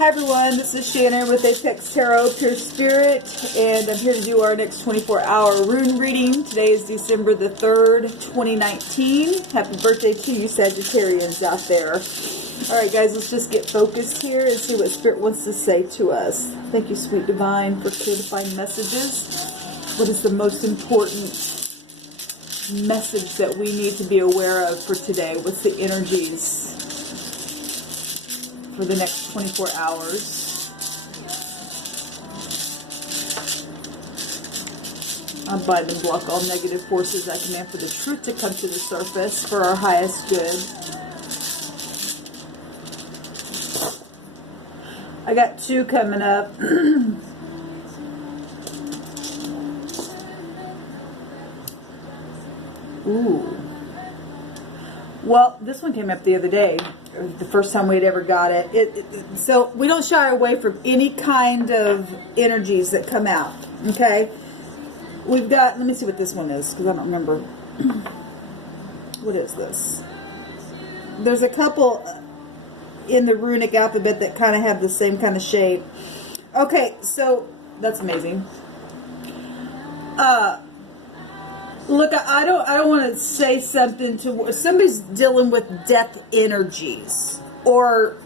Hi everyone, this is Shannon with apextarotpurespirit, and I'm here to do our next 24-hour rune reading. Today is December the 3rd, 2019. Happy birthday to you Sagittarians out there. Alright guys, let's just get focused here and see what Spirit wants to say to us. Thank you, Sweet Divine, for clarifying messages. What is the most important message that we need to be aware of for today? What's the energies for the next 24 hours? I bind and block all negative forces. I command for the truth to come to the surface for our highest good. I got two coming up. Ooh. Well, this one came up the other day. It was the first time we'd ever got it. So we don't shy away from any kind of energies that come out. Okay? We've got, let me see what this one is, because I don't remember. What is this? There's a couple in the runic alphabet that kind of have the same kind of shape. Okay, so that's amazing. Look, I don't want to say something to somebody's dealing with death energies, or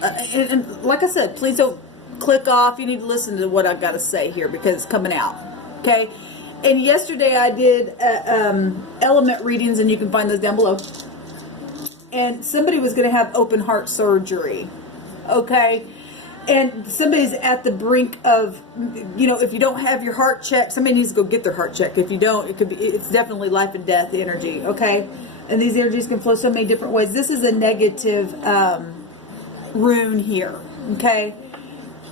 and like I said, please don't click off. You need to listen to what I've got to say here because it's coming out. Okay. And yesterday I did element readings, and you can find those down below. And somebody was going to have open heart surgery. Okay. And somebody's at the brink of, you know, if you don't have your heart checked, somebody needs to go get their heart checked. If you don't, it's definitely life and death energy, okay? And these energies can flow so many different ways. This is a negative rune here, okay?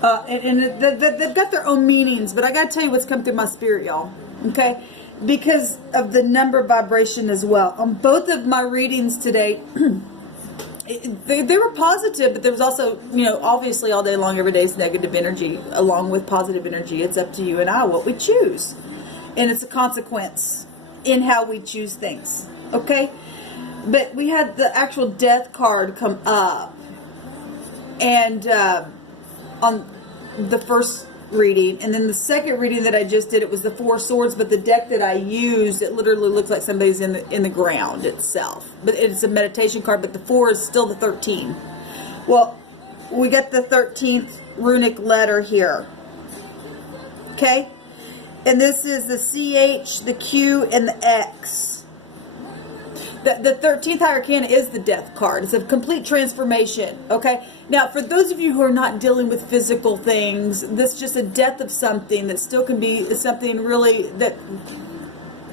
And they've got their own meanings, but I got to tell you what's come through my spirit, y'all, okay? Because of the number vibration as well. On both of my readings today, they were positive, but there was also, you know, obviously all day long, every day is negative energy along with positive energy. It's up to you and I what we choose. And it's a consequence in how we choose things. Okay? But we had the actual death card come up. And on the first reading, and then the second reading that I just did, it was the Four Swords, but the deck that I used, it literally looks like somebody's in the ground itself, but it's a meditation card, but the 4 is still the 13. Well, we got the 13th runic letter here, okay, and this is the CH, the Q, and the X. The 13th high arcana is the death card. It's a complete transformation, okay? Now, for those of you who are not dealing with physical things, this is just a death of something that still can be something really that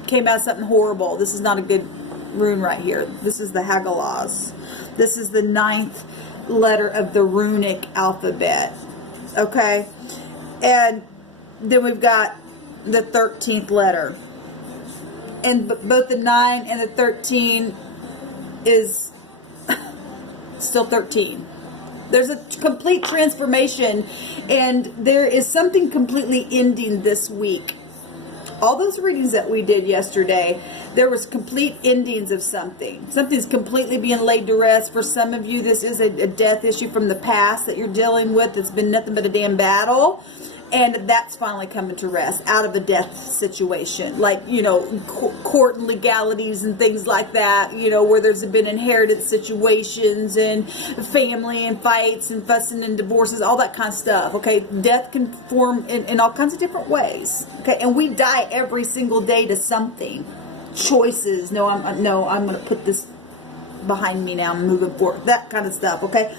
came out of something horrible. This is not a good rune right here. This is the Hagalaz. This is the 9th letter of the runic alphabet, okay? And then we've got the 13th letter. And both the 9 and the 13 is still 13. There's a complete transformation, and there is something completely ending this week. All those readings that we did yesterday, there was complete endings of something. Something's completely being laid to rest. For some of you, this is a death issue from the past that you're dealing with. It's been nothing but a damn battle. And that's finally coming to rest out of a death situation, like, you know, court and legalities and things like that, you know, where there's been inherited situations and family and fights and fussing and divorces, all that kind of stuff, okay? Death can form in all kinds of different ways, okay? And we die every single day to something. Choices, no, I'm going to put this behind me now, I'm moving forward, that kind of stuff, okay?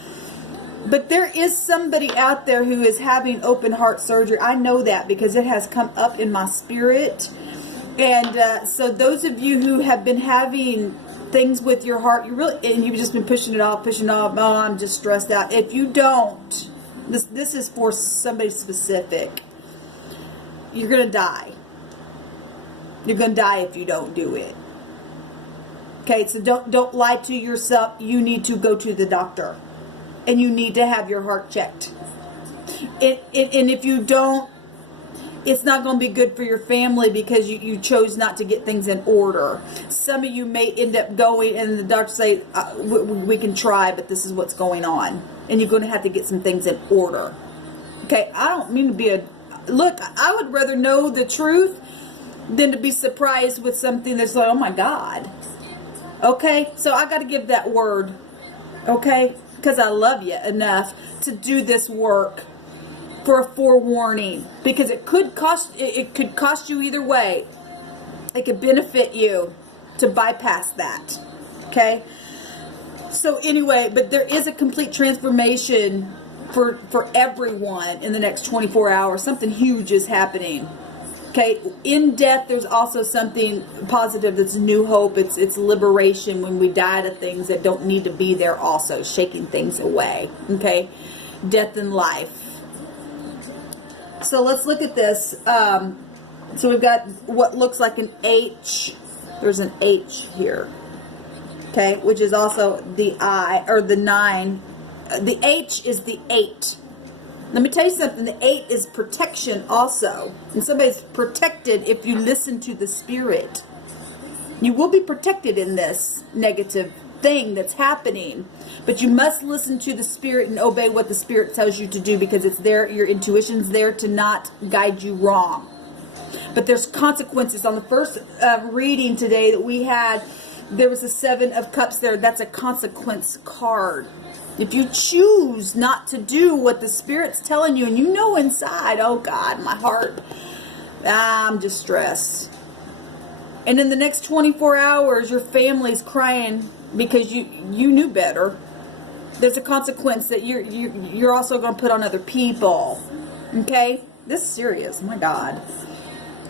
But there is somebody out there who is having open heart surgery. I know that because it has come up in my spirit. And so those of you who have been having things with your heart, and you've just been pushing it off, oh, I'm just stressed out. If you don't, this is for somebody specific. You're going to die. You're going to die if you don't do it. Okay, so don't lie to yourself. You need to go to the doctor. And you need to have your heart checked. And if you don't, it's not going to be good for your family because you chose not to get things in order. Some of you may end up going and the doctor say, we can try, but this is what's going on. and you're going to have to get some things in order. Okay, I don't mean to be a... Look, I would rather know the truth than to be surprised with something that's like, oh my God. Okay, so I got to give that word, okay, because I love you enough to do this work for a forewarning, because it could cost you either way. It could benefit you to bypass that. Okay, so anyway, but there is a complete transformation for everyone in the next 24 hours. Something huge is happening. Okay, in death, there's also something positive. That's new hope. It's liberation when we die to things that don't need to be there. Also, shaking things away. Okay, death and life. So let's look at this. So we've got what looks like an H. There's an H here. Okay, which is also the I, or the 9. The H is the 8. Let me tell you something. The 8 is protection also. And somebody's protected if you listen to the Spirit. You will be protected in this negative thing that's happening. But you must listen to the Spirit and obey what the Spirit tells you to do, because it's there. Your intuition's there to not guide you wrong. But there's consequences. On the first reading today that we had, there was a 7 of Cups there. That's a consequence card. If you choose not to do what the Spirit's telling you, and you know inside, oh God, my heart, I'm just stressed. And in the next 24 hours, your family's crying because you knew better. There's a consequence that you're also going to put on other people. Okay? This is serious. My God.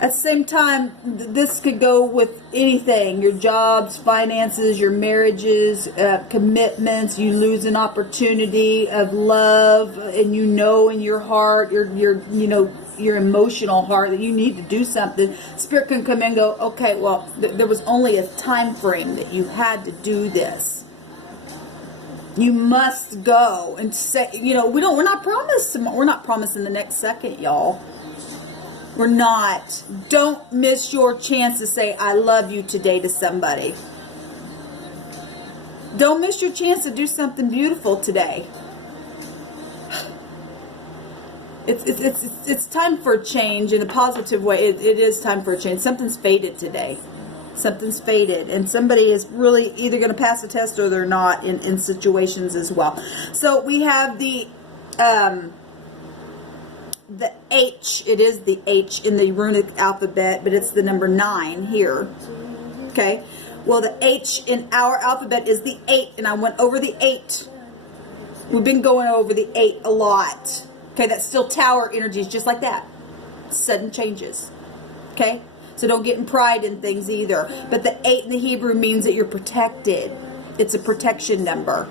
At the same time, this could go with anything. Your jobs, finances, your marriages, commitments. You lose an opportunity of love, and you know in your heart, your emotional heart, that you need to do something. Spirit can come in and go, okay, well, there was only a time frame that you had to do this. You must go and say, we're not promising the next second, y'all. We're not. Don't miss your chance to say, I love you today to somebody. Don't miss your chance to do something beautiful today. It's time for a change in a positive way. It is time for a change. Something's faded today. Something's faded. And somebody is really either going to pass the test or they're not in situations as well. So we have the H. It is the H in the runic alphabet, but it's the number 9 here. Okay. Well, the H in our alphabet is the 8, and I went over the 8. We've been going over the 8 a lot. Okay, that's still tower energies, just like that. Sudden changes. Okay? So don't get in pride in things either. But the 8 in the Hebrew means that you're protected. It's a protection number.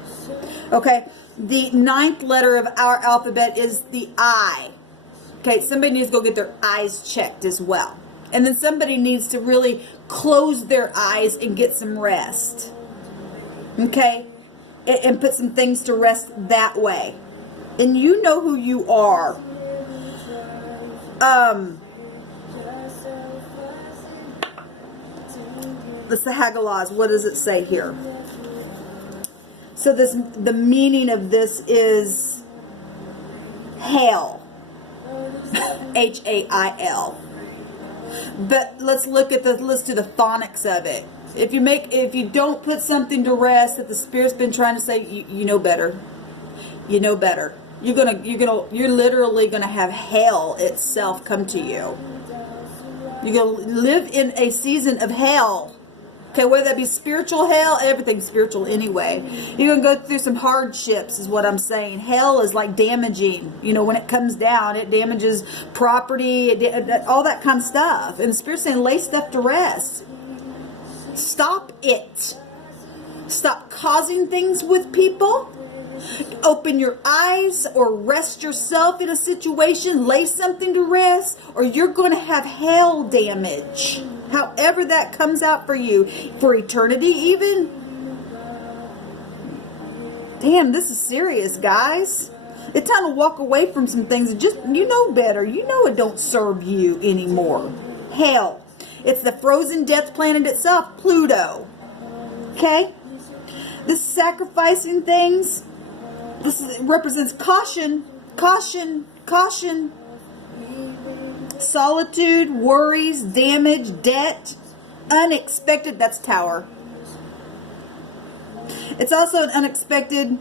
Okay? The 9th letter of our alphabet is the I. Okay, somebody needs to go get their eyes checked as well. And then somebody needs to really close their eyes and get some rest. Okay? And put some things to rest that way. And you know who you are. The Sahagalas, what does it say here? So the meaning of this is hail. H-A-I-L. But let's do the phonics of it. If you don't put something to rest that the Spirit's been trying to say, you know better. You know better. You're literally gonna have hell itself come to you. You're gonna live in a season of hell. Okay, whether that be spiritual hell, everything's spiritual anyway. You're going to go through some hardships is what I'm saying. Hell is like damaging. When it comes down, it damages property, all that kind of stuff. And the Spirit's saying, lay stuff to rest. Stop it. Stop causing things with people. Open your eyes or rest yourself in a situation. Lay something to rest, or you're going to have hell damage. However that comes out for you, for eternity even. Damn, this is serious, guys. It's time to walk away from some things and just, you know better. You know it don't serve you anymore. Hell. It's the frozen death planet itself, Pluto. Okay? This sacrificing things, represents caution, caution, caution. Solitude, worries, damage, debt, unexpected. That's Tower. It's also an unexpected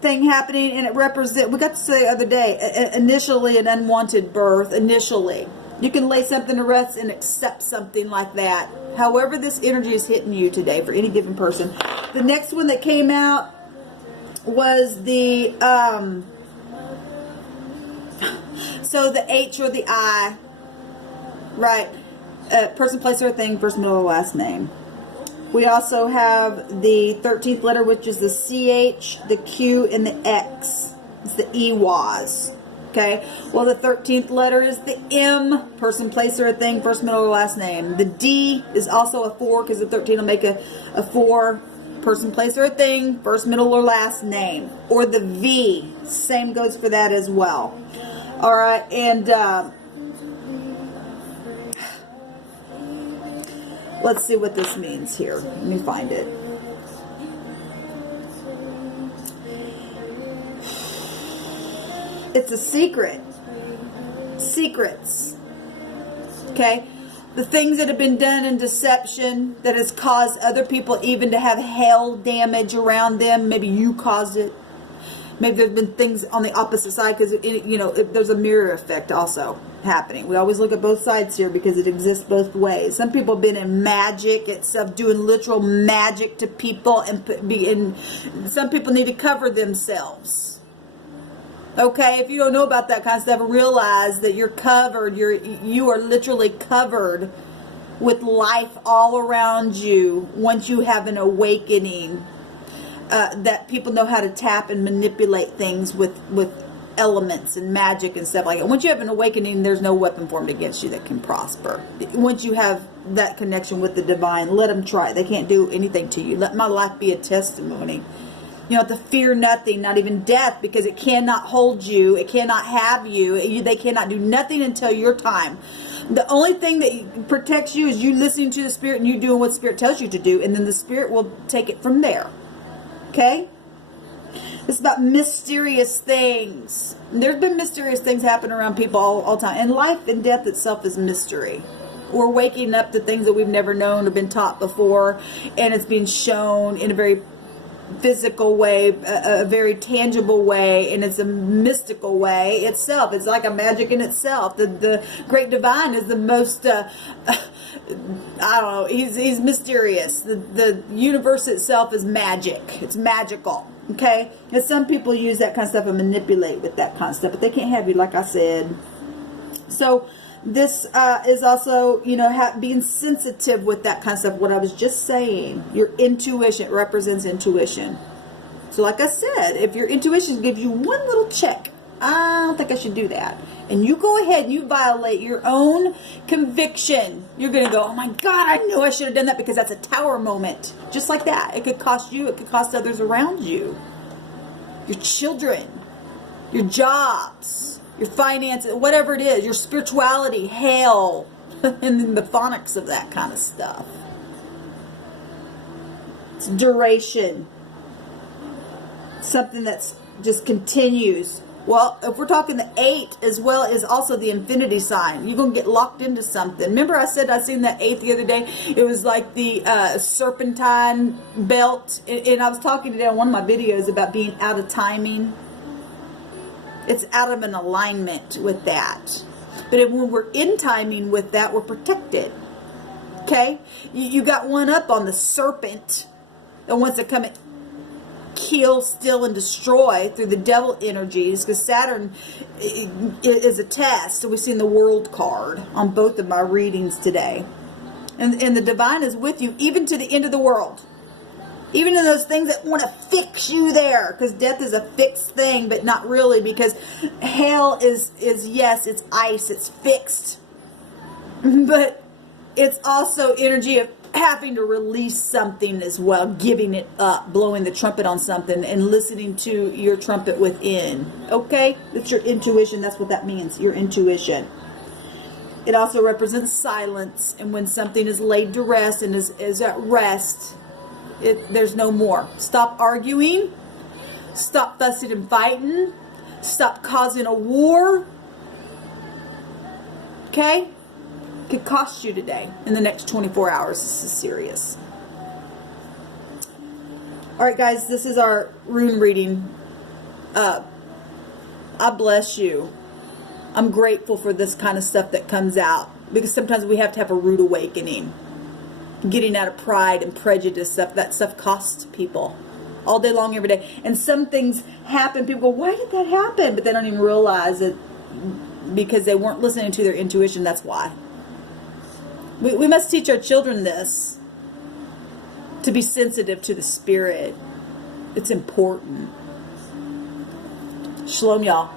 thing happening, and it represents, we got to say the other day, initially an unwanted birth. Initially, you can lay something to rest and accept something like that. However, this energy is hitting you today for any given person. The next one that came out was the so the H or the I, right? Person, place, or thing, first, middle, or last name. We also have the 13th letter, which is the CH, the Q, and the X. It's the EWAS. Okay? Well, the 13th letter is the M, person, place, or thing, first, middle, or last name. The D is also a 4, because the 13 will make a 4, person, place, or thing, first, middle, or last name. Or the V, same goes for that as well. All right, and let's see what this means here. Let me find it. It's a secret. Secrets. Okay? The things that have been done in deception that has caused other people even to have hail damage around them. Maybe you caused it. Maybe there have been things on the opposite side, because, you know, there's a mirror effect also happening. We always look at both sides here because it exists both ways. Some people have been in magic itself, doing literal magic to people, and some people need to cover themselves. Okay, if you don't know about that kind of stuff, realize that you're covered. You are literally covered with life all around you once you have an awakening. That people know how to tap and manipulate things with elements and magic and stuff like that. Once you have an awakening, there's no weapon formed against you that can prosper. Once you have that connection with the divine, let them try. They can't do anything to you. Let my life be a testimony. You don't have to fear nothing, not even death, because it cannot hold you. It cannot have you. They cannot do nothing until your time. The only thing that protects you is you listening to the Spirit and you doing what Spirit tells you to do, and then the Spirit will take it from there. Okay? It's about mysterious things. There's been mysterious things happen around people all the time. And life and death itself is mystery. We're waking up to things that we've never known or been taught before. And it's being shown in a very physical way, a very tangible way. And it's a mystical way itself. It's like a magic in itself. The Great Divine is the most... I don't know, he's mysterious. The universe itself is magic. It's magical. Okay? And some people use that kind of stuff and manipulate with that kind of stuff, but they can't have you, like I said. So this is also, you know, being sensitive with that kind of stuff. What I was just saying, your intuition, it represents intuition. So like I said, if your intuition gives you one little check, I don't think I should do that, and you go ahead and you violate your own conviction, you're going to go, oh my God, I knew I should have done that, because that's a Tower moment. Just like that. It could cost you. It could cost others around you. Your children. Your jobs. Your finances. Whatever it is. Your spirituality. Hell. And the phonics of that kind of stuff. It's duration. Something that's just continues. Well, if we're talking the 8 as well is also the infinity sign. You're going to get locked into something. Remember I said I seen that 8 the other day? It was like the serpentine belt. And I was talking today on one of my videos about being out of timing. It's out of an alignment with that. But when we're in timing with that, we're protected. Okay? You got one up on the serpent that wants to come in. Kill, steal, and destroy through the devil energies, because Saturn is a test. So we've seen the World card on both of my readings today, and the divine is with you even to the end of the world, even in those things that want to fix you there, because death is a fixed thing, but not really, because hell is yes, it's ice, it's fixed, but it's also energy of having to release something as well, giving it up, blowing the trumpet on something, and listening to your trumpet within. Okay? It's your intuition. That's what that means, your intuition. It also represents silence, and when something is laid to rest and is at rest, there's no more. Stop arguing. Stop fussing and fighting. Stop causing a war. Okay? Could cost you today in the next 24 hours. This is serious. Alright guys, this is our rune reading. I bless you. I'm grateful for this kind of stuff that comes out. Because sometimes we have to have a rude awakening. Getting out of pride and prejudice stuff. That stuff costs people. All day long, every day. And some things happen. People go, why did that happen? But they don't even realize it because they weren't listening to their intuition. That's why. We must teach our children this. To be sensitive to the spirit. It's important. Shalom, y'all.